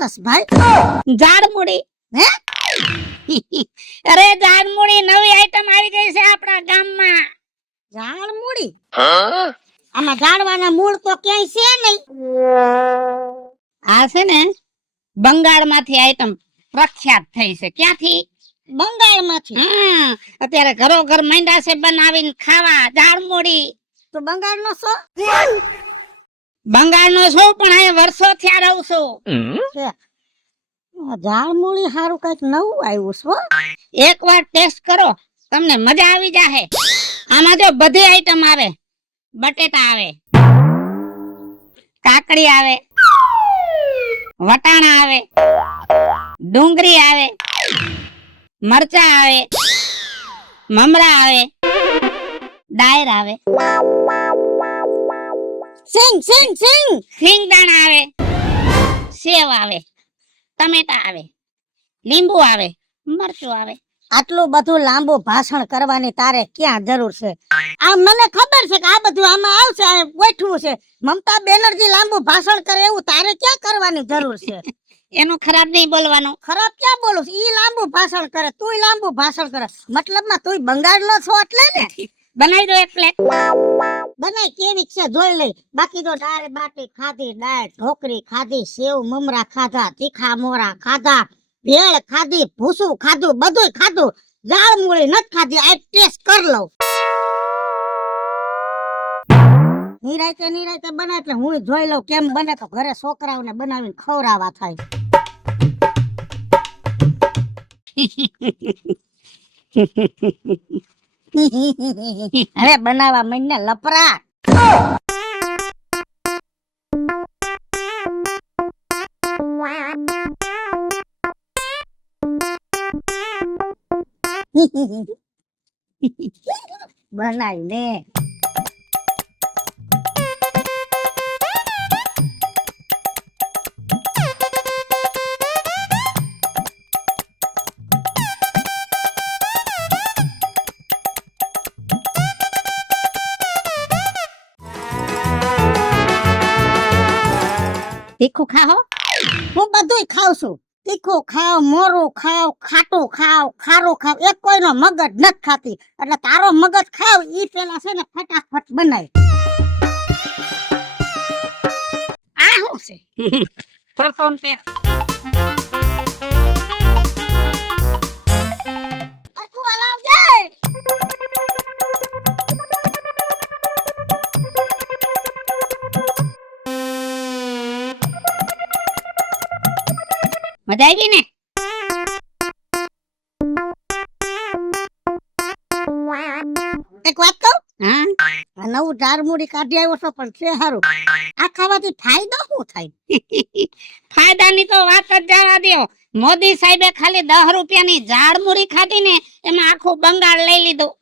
વેસસ ભાઈ? ઝાડમૂળી. હે? અરે ઝાડમૂળી નવી આઈટમ આવી ગઈ છે આપણા ગામમાં. ઝાડમૂળી? આમાં ઝાડવાના મૂળ તો ક્યાંય છે નહીં. આ છે ને બંગાળમાંથી આઈટમ પ્રખ્યાત થઈ છે. ક્યાંથી? બંગાળમાંથી. અત્યારે ઘરો ઘર માંડ્યા છે બનાવીને ખાવા ઝાડમૂળી. તો બંગાળનો છો? બંગાળનો છું પણ અહીંયા વર્ષોથી આ રહું છું. ઝાડમૂળી હારું કઈક નવું આવ્યું છે. એકવાર ટેસ્ટ કરો તમને મજા આવી જાહે. આમાં જો બધી આઈટમ આવે. બટેટા આવે, કાકડી આવે, વટાણા આવે, ડુંગળી આવે, મરચા આવે, મમરા આવે, ડાયર આવે, સિંગદાણા આવે, સેવ આવે, ટમેટા આવે, લીંબુ આવે, મરચું આવે. આટલું બધું લાંબુ ભાષણ કરવાની તારે ક્યાં જરૂર છે? આ મને ખબર છે કે આ બધું આમાં આવશે, આ ગોઠવું છે. મમતા બેનર્જી લાંબુ ભાષણ કરે એવું તારે ક્યાં કરવાની જરૂર છે? એનું ખરાબ નહીં બોલવાનું. ખરાબ ક્યાં બોલું? ઈ લાંબુ ભાષણ કરે, તુંય લાંબુ ભાષણ કરે. મતલબમાં તુંય બંગાળનો છો એટલે ને. બનાવી દો એક પ્લેટ. બનાય કેવી છે જોઈ લઈ. બાકી તો દાળ બાટી ખાધી, દાળ ઢોકરી ખાધી, સેવ મમરા ખાધા, તીખા મોરા ખાધા, ભેળ ખાધી, ભૂસું ખાધું, બધુંય ખાધું. ઝાડમૂળી નથી ખાધી. આ ટેસ્ટ કર લઉં. નિરાયતે બને એટલે હું જોઈ લઉં કેમ બને, તો ઘરે છોકરાઓને બનાવીને ખવડાવવા થાય. હવે બનાવવા માંડને લપરા. બનાવી ને તીખું ખાઓ. હું બધુંય ખાઉં છું. તીખું ખાવ, મોરું ખાવ, ખાટું ખાવ, ખારું ખાવ, એક કોઈનો મગજ નથી ખાતી. એટલે તારો મગજ ખાવ ઈ પેલા છે ને ફટાફટ બનાય. આ શું છે? ફરફોન પે મજા આવી ને? એક વાત કહું? હા, આ નવું ઝાડમૂળી કાઢી આવ્યો છો પણ છે હારું. આ ખાવાથી ફાયદો શું થાય? ફાયદાની તો વાત જ જવા દો. મોદી સાહેબે ખાલી 10 રૂપિયાની ઝાડમૂળી ખાધી ને એમાં આખું બંગાળ લઈ લીધું.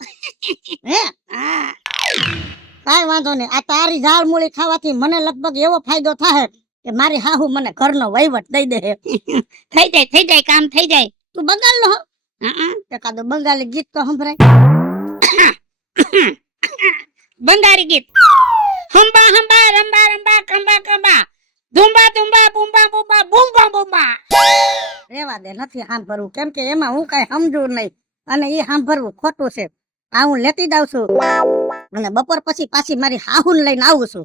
હે? હા, કાઈ વાંધો નહીં. આ તારી ઝાડમૂળી ખાવાથી મને લગભગ એવો ફાયદો થાય કે મારી હાહુ મને ઘરનો વહીવટ દઈ દે. થઈ જાય કામ થઈ જાય. તું બંગાળનો હો? હા, એકાદો બંગાળી ગીત તો સંભળાય. બંગાળી ગીત. હંબા હંબા રંબા રંબા કંબા કંબા ધુંબા ધુંબા બુંબા બુંબા બુંબા બુંબા. રેવા દે, નથી સાંભળવું. કેમ કે એમાં હું કઈ સમજુ નહીં અને એ સાંભળવું ખોટું છે. આ હું લેતી જાઉં છું અને બપોર પછી પાછી મારી હાહુ લઈને આવું છું.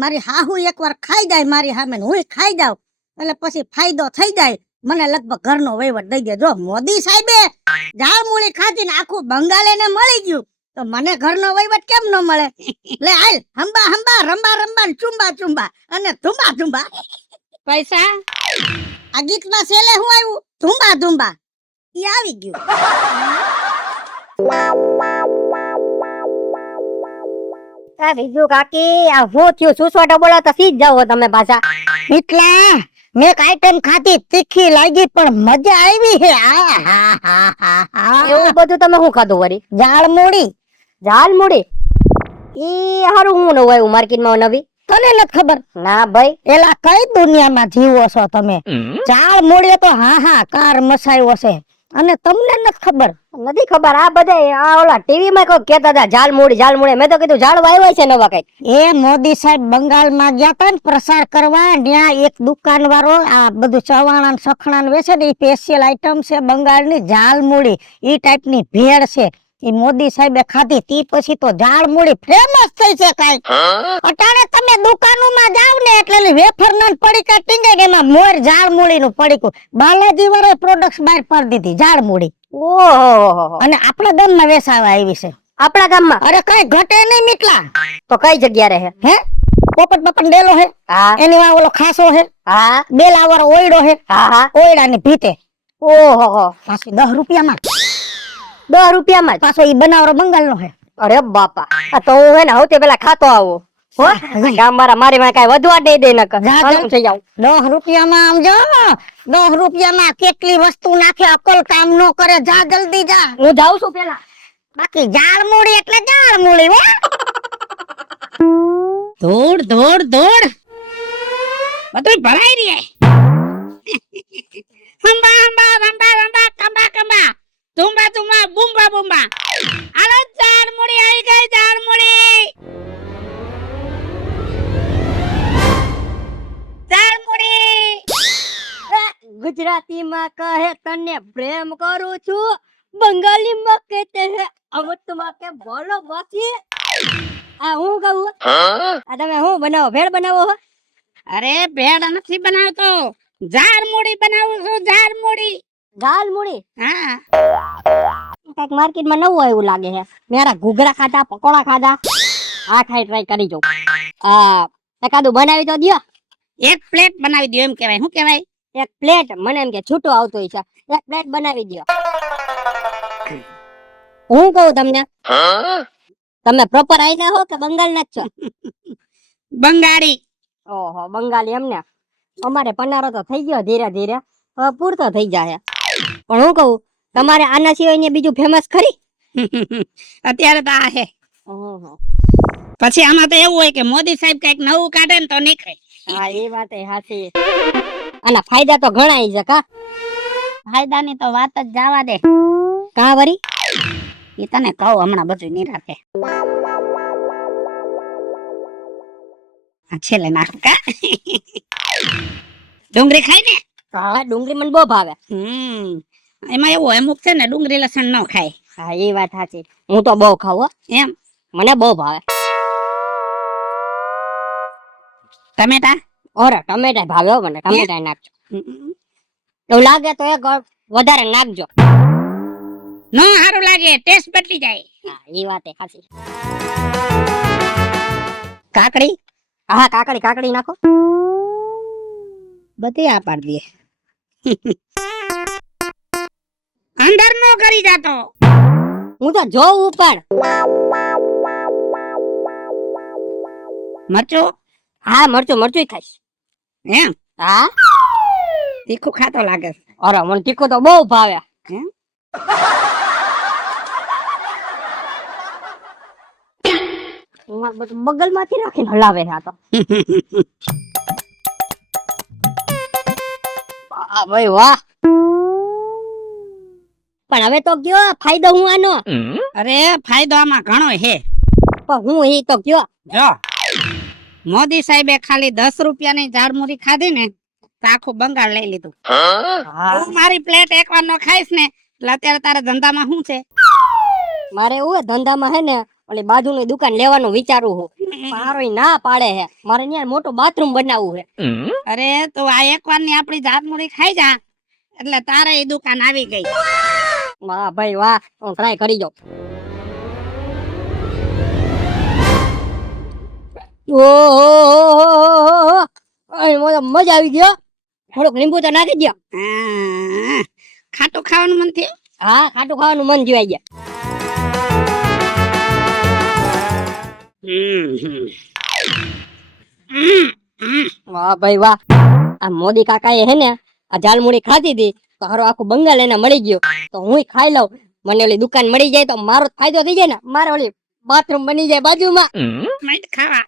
મારી હાહુ એકવાર ખાઈ જાય મારી સામે, હું ખાઈ જાઉં એટલે પછી ફાયદો થઈ જાય. મને લગભગ ઘરનો વહીવટ દઈ દે. જો મોદી સાહેબે ઝાડમૂળી ખાધી ને આખું બંગાળ એને મળી ગયું તો મને ઘરનો વહીવટ કેમ ન મળે? લે હાલ, હંબા હંબા રંબા રંબા ચુંબા ચુંબા અને ધુંબા ધુંબા. પૈસા આ ગીતમાં છેલ્લે હું આવ્યું? ધુંબા ધુંબા. ઈ આવી ગયું. બીજું કાકી આ હું થયું? સુસવાટા બોલો તો સીધ જાવ તમે પાછા. એટલા મેં એક આઈટમ ખાધી, તીખી લાગી પણ મજા આવી હે. એવું બધું તમે શું ખાધું વળી? ઝાડમૂળી. ઝાડમૂળી ઈ હારું હું નવું આવ્યું માર્કેટમાં નવી? તને નથી ખબર? ના ભાઈ. એલા કઈ દુનિયામાં જીવો છો તમે? ઝાડમૂળી તો હા કાર મસાયો છે અને તમને નથી ખબર. નથી ખબર. આ બધા આ ઓલા ટીવી માં કોઈ કેતા હતા ઝાડમૂળી. મેં તો કીધું ઝાડ વાવ્યા છે નવા કઈ. એ મોદી સાહેબ બંગાળમાં ગયા તા ને પ્રસાર કરવા, ત્યાં એક દુકાન વાળો આ બધું ચવાણા ને સખણા વેચે ને, એ સ્પેશિયલ આઈટમ છે બંગાળની ઝાલમૂળી. ઈ ટાઈપની ભેળ છે. ઈ મોદી સાહેબે ખાધી તી પછી તો ઝાલમૂળી ફેમસ થઈ છે કાઈ. અટાણે તમે દુકાનોમાં જાવ ને એટલે વેફર ના પડીકા ટીંગે ને એમાં મોર ઝાલમૂળી નું પડીકું. બાલાજી વાળા પ્રોડક્ટ્સ બહાર પાડી દીધી ઝાલમૂળી. ઓહો. અને આપણા ગામમાં વેચાવા આવી છે. આપણા ગામમાં? અરે કઈ ઘટે નહીં નીકળા. તો કઈ જગ્યા રહે? હે પોપટ બપન ડેલો હે, હા એની માં ઓલો ખાસો હે, હા બેલા વાળો ઓયડો હે, હા ઓયડા ની ભીતે. ઓહો. પાછી 10 રૂપિયામાં. 10 રૂપિયામાં? પાછો ઈ બનાવરો બંગાળ નો હે. અરે બાપા. આ તો હું હે ને સૌથી પેલા ખાતો આવું. હો ગામ મારી માં કઈ વધવા દે નકર. હાલું થઈ જાવ. 10 રૂપિયામાં આમ જો 10 રૂપિયામાં કેટલી વસ્તુ નાખે, અકલ કામ નો કરે. જા જલ્દી જા. હું જાઉં છું પેલા. બાકી ઝાડમૂળી એટલે ઝાડમૂળી હો. દોડ દોડ દોડ બધું ભરાઈ રહે. હંબા હંબા રંબા રંબા કંબા કંબા તુંબા તુંબા બુંબા બુંબા. આલો ઝાડમૂળી આવી ગઈ, ઝાડમૂળી. ગુજરાતી માં કહે તને પ્રેમ કરું છું, બંગાળી માં કહેતે હે અવતમાં કે બોલો બાકી. આ હું કહું? આ તમે હું બનાવો? ભેળ બનાવો હો? અરે ભેળ નથી બનાવતો, ઝાડમૂળી બનાવું છું. ઝાલમૂળી? હા. કઈક માર્કેટ માં નવું આવ્યું લાગે છે. મેરા ઘૂઘરા ખાધા, પકોડા ખાધા. આ ટ્રાય કરી જો. એકાદું બનાવી તો દ્યો. એક પ્લેટ બનાવી દો એમ કહેવાય. શું કહેવાય? એક પ્લેટ? મને એમ કે છૂટો આવતો હોય છે. એક પ્લેટ બનાવી દ્યો. હું કહું તમને, તમે પ્રોપર આઈના હો કે બંગાળ ના છો? બંગાળી. ઓહો, બંગાળી એમને. અમારે પનારો તો થઈ ગયો ધીરે ધીરે, હવે પૂરતો થઈ જાય. પણ હું કહું, તમારે આના સિવાય ને બીજું ફેમસ ખરી? અત્યારે તો આ હે. પછી આમાં તો એવું હોય કે મોદી સાહેબ કઈક નવું કાઢે ને તો નીકળે. હા એ વાત એ સાચી. આના ફાયદા તો ઘણા છે કા? ફાયદાની તો વાત જ જવા દે. કા વરી? એ તને કહું હમણાં બધું નિરાતે. છેલ્લે નાખ કા. ડુંગળી ખાય ને? હા ડુંગળી મને બહુ ભાવે. એમાં એવું અમુક છે ને ડુંગળી લસણ ન ખાય. હા એ વાત સાચી. હું તો બહુ ખાવ હો. એમ? મને બહુ ભાવે. ટમેટા? ઓરે ટમેટા ભાવે હો મને. ટમેટા નાખજો. એવું લાગે તો એક વધારે નાખજો. નો સારું લાગે, ટેસ્ટ બદલી જાય. હા એ વાત એ સાચી. કાકડી? હા કાકડી નાખો. બધી આ પાડી દે. અંદર નો કરી જાતો. હું તો જોઉં પણ. મરચું? હા મરચું ખાઈશ. એમ? હા. તીખું ખાતો લાગે. અરે મને તીખું તો બહુ ભાવે. એમ? બગલ માંથી રાખીને હલાવે છે આ તો. વાહ ભાઈ વાહ. પણ હવે તો કયો ફાયદો હું આનો? અરે ફાયદો આમાં ઘણો હે. પણ હું એ તો કયો. જો મોદી સાહેબે ખાલી 10 રૂપિયાની ઝાડમૂળી ખાધી ને તો આખું બંગાળ લઈ લીધું. તું મારી પ્લેટ એકવાર નો ખાઈશ ને એટલે અત્યારે તારા ધંધામાં શું છે? મારે એવું ધંધામાં હે ને ઓલી બાજુની દુકાન લેવાનું વિચારું હું. મારો ના પાડે હે. મારે ત્યાં મોટું બાથરૂમ બનાવવું હે. અરે તો આ એકવાર ની આપણી ઝાડમૂળી ખાઈ જા એટલે તારે એ દુકાન આવી ગઈ. વાહ ભાઈ વાહ. હું ટ્રાય કરી જાઉં. ઓહો મજા આવી ગયો. થોડુંક લીંબુ તો નાખી દો. ખાટું ખાવાનું મન થયું? હા ખાટું ખાવાનું મન જીવાઈ ગયા. વાહ ભાઈ વાહ. આ મોદી કાકા એ હે ને આ ઝાલમૂળી ખાધી હતી તો હારો આખું બંગાળ એને મળી ગયો. તો હું ખાઈ લઉં. મને ઓલી દુકાન મળી જાય તો મારો ફાયદો થઈ જાય ને. મારે ઓલી બાથરૂમ બની જાય બાજુમાં. ખાવા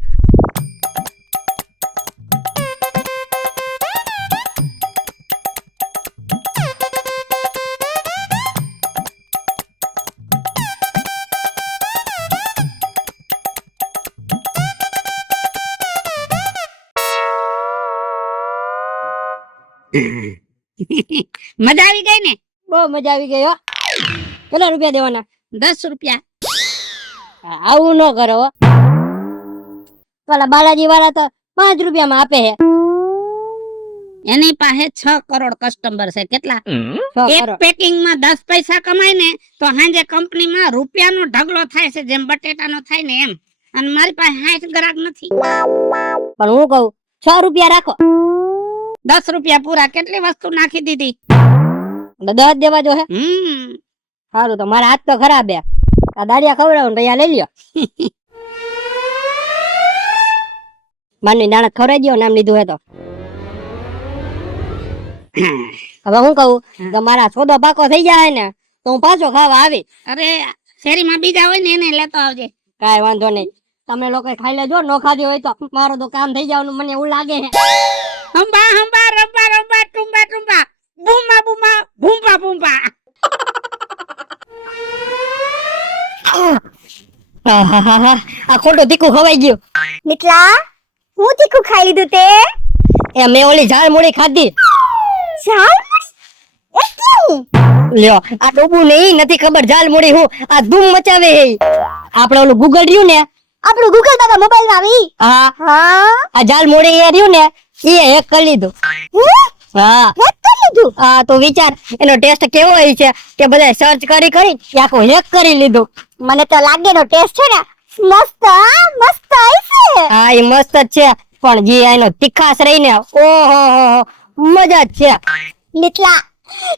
મજા આવી ગઈ ને? બહુ મજા આવી ગઈ હો. કેટલા રૂપિયા દેવાના? 10 રૂપિયા. આવું ન કરો હો. પેલા બાલાજી વાળા તો 5 રૂપિયામાં આપે છે. એની પાસે 6 કરોડ કસ્ટમર છે. કેટલા? 6 એક કરોડ. પેકિંગ માં 10 પૈસા કમાય ને તો હાંજે કંપનીમાં રૂપિયાનો ઢગલો થાય છે, જેમ બટેટાનો થાય ને એમ. અને મારી પાસે 60 ગ્રાહક નથી. પણ હું કહું 6 રૂપિયા રાખો. 10 રૂપિયા પૂરા. કેટલી વસ્તુ નાખી દીધી? 10 જ દેવા જો હે. સારું તો મારા હાથ તો ખરાબ હે. આ દાડિયા ખવડાવું ને અહીંયા લઈ લ્યો. માનવી દાણા ખવડાવી દ્યો નામ લીધું હે તો. હવે હું કહું કે મારા સોદો પાકો થઈ જાય ને તો હું પાછો ખાવા આવી. અરે શેરીમાં બીજા હોય ને એને લેતો આવજે. કાંઈ વાંધો નહીં. તમે લોકો ખાઈ લેજો. ન ખાધી હોય તો મારું તો કામ થઈ જવાનું મને એવું લાગે છે. હંબા હંબા રંબા રંબા ટુંબા ટુંબા બૂમા બૂમા ભૂંપા ભૂંપા. આહાહાહા. આ ખોટું તીખું ખવાઈ ગયું. મિતલા હું તીખું ખાઈ લીધું તે એ મેં ઓલી ઝાડ મૂળી ખાધી. લ્યો આ ડોબું નહીં નથી ખબર ઝાલ મૂળી હું આ ધૂમ મચાવે હે. આપણે ઓલું ગૂગલ રહ્યું ને આપણું ગૂગલ બાબા મોબાઈલ માં આવી હા હા આ ઝાલ મૂળી એ રહ્યું ને એ હેક કરી લીધું. હા હેક કરી લીધું. હા તો વિચાર એનો ટેસ્ટ કેવો હોય છે કે બધા સર્ચ કરી કરી એ આખો હેક કરી લીધું. મને તો લાગે નો ટેસ્ટ છે ને મસ્ત મસ્ત છે. હા એ મસ્ત જ છે પણ જે એનો તીખાશ રહીને ઓહો મજા જ છે. મિતલા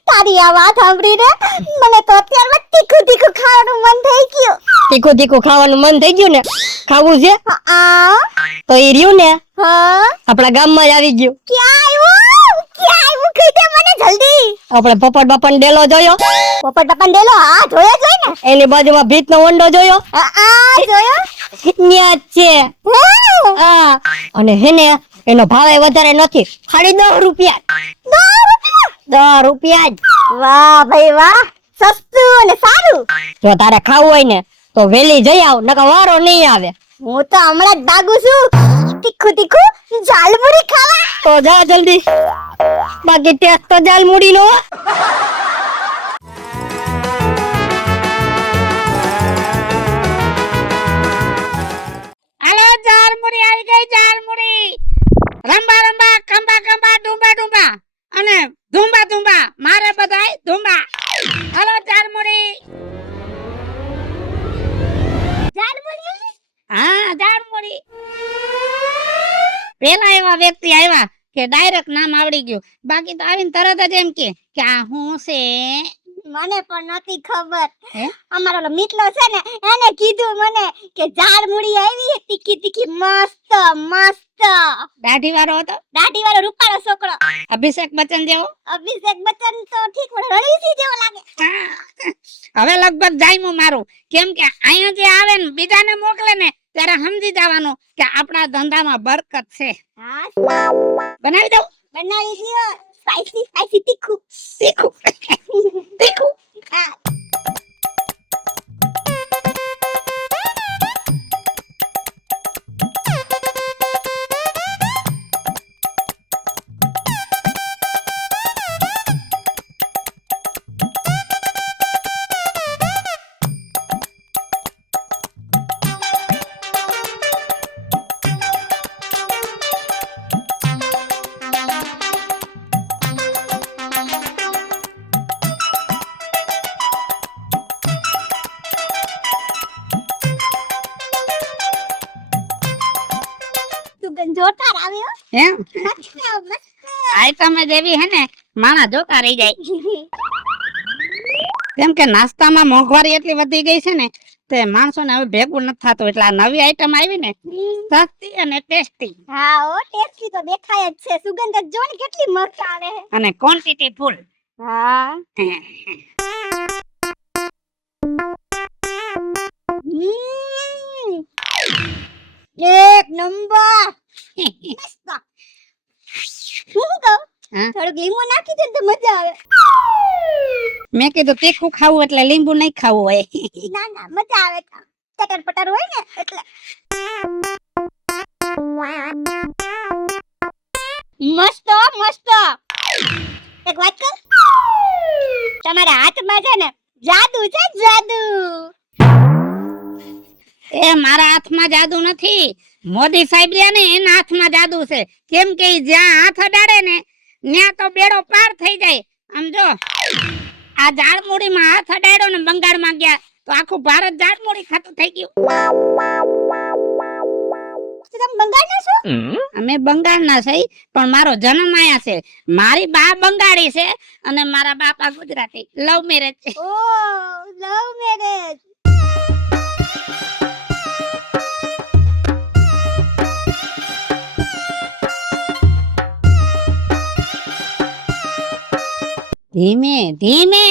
તારી આ વાત સાંભળીને મને તો અત્યારમાં તીખું તીખું ખાવાનું મન થઈ ગયું. તીખું તીખું ખાવાનું મન થઈ ગયું ને ખાવું છે આ તો એ રહ્યું ને હા આપણા ગામમાં જ આવી ગયું. ક્યાં આવ્યું કહી દે મને જલ્દી. આપણે પોપટ બાપા ડેલો જોયો પોપટ ટપન ડેલો હા જોયો જોઈ ને. એની બાજુમાં ભીતનો વંડો જોયો આ જોયો ન્યા જ છે. હા અને હેને એનો ભાવે વધારે નથી ખાલી 10 રૂપિયા. 10 રૂપિયા જ. વાહ ભાઈ વાહ સસ્તું અને સારું. જો તારે ખાવું હોય ને તો વેલી જઈ આવ નકર વારો નહીં આવે. હું તો હમણાં જ ભાગું છું તીખું તીખું ઝાલમુરી ખાવા. તો જા જલ્દી બાકી ટેસ્ટ તો જાલ મૂડી નો. હાલો ઝાલમુરી આવી ગઈ. ઝાલમુરી રંબા રંબા કંબા કંબા ડુંબા ડુંબા અને ધુંબા ધુંબા મારે બધાય ધુંબા. હાલો ઝાલમુરી. હા ઝાલમુરી. પેલા એવા વ્યક્તિ આવ્યા કે ડાયરેક્ટ નામ આવડી ગયું. બાકી તો આવીને તરત જ એમ કે આ હું છે. મને પણ નથી ખબર. હે? અમારો ઓલો મિતલો છે ને એને કીધું મને કે ઝાલમુરી આવી તીખી તીખી મસ્ત મસ્ત. દાઢી વાળો હતો. દાઢી વાળો રૂપાળો છોકરો. અભિષેક બચ્ચન જેવો. અભિષેક બચ્ચન તો ઠીક પણ રણવીરસિંહ જેવો લાગે. હવે લગભગ જાયમું મારું. કેમ કે અહીંયા જે આવે ને બીજાને મોકલે ને ત્યારે સમજી જવાનું કે આપણા ધંધામાં બરકત છે. હા બનાવી દઉં. બનાવી દયો સ્પાઈસી સ્પાઈસી તીખું તીખું તીખું. હા સુગંધ જોરદાર આવ્યો. એમ મસ્ત મસ્ત. આઈટમ જ એવી હે ને માણા જોતા રહી જાય. કેમ કે નાસ્તામાં મોંઘવારી એટલી વધી ગઈ છે ને તે માણસોને હવે ભેગું નથી થતું. એટલે આ નવી આઈટમ આવી ને સસ્તી અને ટેસ્ટી હા ઓ ટેસ્ટી તો દેખાય જ છે. સુગંધ જ જો ને કેટલી મસ્ત આવે છે. અને ક્વોન્ટિટી ફૂલ. હા એક નંબર મસ્ત. હું કહું હા? થોડુંક લીંબુ નાખી દે તો મજા આવે. મેં કીધું તીખું ખાવું એટલે લીંબુ નહીં ખાવું હોય. ના ના મજા આવે. ચટર પટર હોય ને એટલે મસ્ત મસ્ત. એક વાત કર તમારા હાથમાં છે ને જાદુ છે જાદુ એ મારા હાથમાં જાદુ નથી, મોદી સાહેબ રહ્યા ને એના હાથમાં જાદુ છે. કેમ કે ઈ જ્યાં હાથ અડાડે ને ત્યાં તો બેડો પાર થઈ જાય. આમ જો આ ઝાડમૂળીમાં હાથ અડાડ્યો ને બંગાળમાં ગયા તો આખું ભારત ઝાડમૂળી ખાતું થઈ ગયું. તમે બંગાળના છો? અમે બંગાળના છે પણ મારો જન્મ આયા છે. મારી બા બંગાળી છે અને મારા બાપા ગુજરાતી. લવ મેરેજ છે. ઓ લવ મેરેજ. ધીમે ધીમે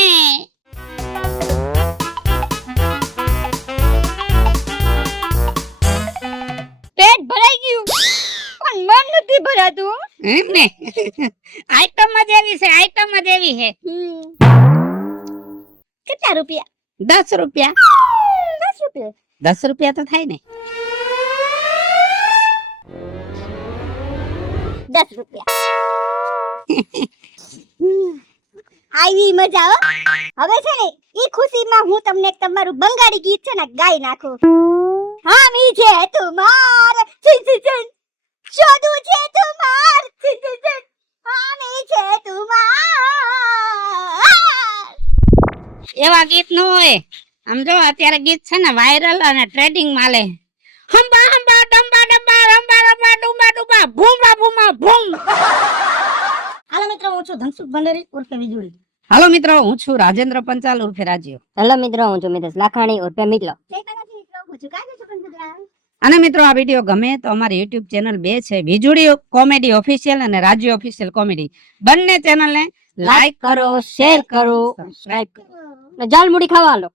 પેટ ભરાઈ ગયું પણ મન નથી ભરાતું. એમ ને આઈટમ જ એવી છે, આઈટમ જ એવી છે. કેટલા રૂપિયા? 10 રૂપિયા. 10 રૂપિયા. 10 રૂપિયા તો થાય ને. 10 રૂપિયા. આવી મજા હો. હવે છે ને ઈ ખુશીમાં હું તમને એક તમારું બંગાળી ગીત છે ને ગાઈ નાખું. હામી છે તુમાર ચિન ચિન ચિન શોધું છે તુમાર ચિન ચિન ચિન હામી છે તુમાર. એવા ગીત ન હોય. આમ જો અત્યારે ગીત છે ને વાયરલ અને ટ્રેન્ડિંગ માલે. હંબા હંબા ડંબા ડંબા રંબા રંબા ડુંબા ડુંબા ભૂંબા ભૂંબા ભૂંબ. હાલો મિત્રો, હું છું ધનસુખ ભંડેરી ઉર્ફે વીજળી. હાલો મિત્રો, હું છું રાજેન્દ્ર પંચાલ ઉર્ફે રાજ્યો. હેલો મિત્રો, હું છું મિતેશ લાખાણી ઉર્ફે મિતલો. જય માતાજી મિત્રો, હું છું કાજુ છું બંધુરા. અને મિત્રો આ વિડીયો ગમે તો અમારી YouTube ચેનલ 2 છે, વીજળી કોમેડી ઓફિશિયલ અને રાજ્ય ઓફિશિયલ કોમેડી. બંને ચેનલને લાઈક કરો, શેર કરો, સબસ્ક્રાઇબ કરો. ને જાલમુડી ખાવા હાલો.